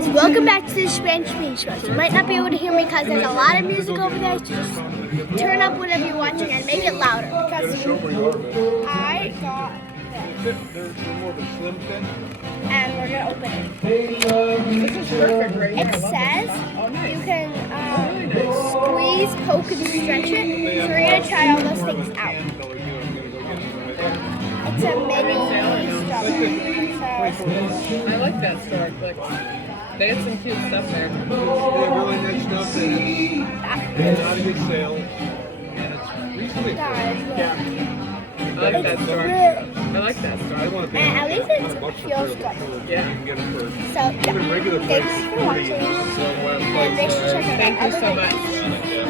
guys, welcome back to the Spanish Beach Show. You might not be able to hear me because there's a lot of music over there, so just turn up whatever you're watching and make it louder. Because I got this. And we're going to open it. It says you can squeeze, poke, and stretch it. So we're going to try all those things out. It's a mini strawberry. I like that store. Like, they had some cute stuff there. They have really nice stuff and it's not a big sale. And it's reasonably Guys, look. Yeah. I like that store. Good. I like that store. I want to pay And at least it feels good. Yeah. You can get it for So, yeah. even regular Thanks price. for watching. So, And make sure to check it out. thank you so much.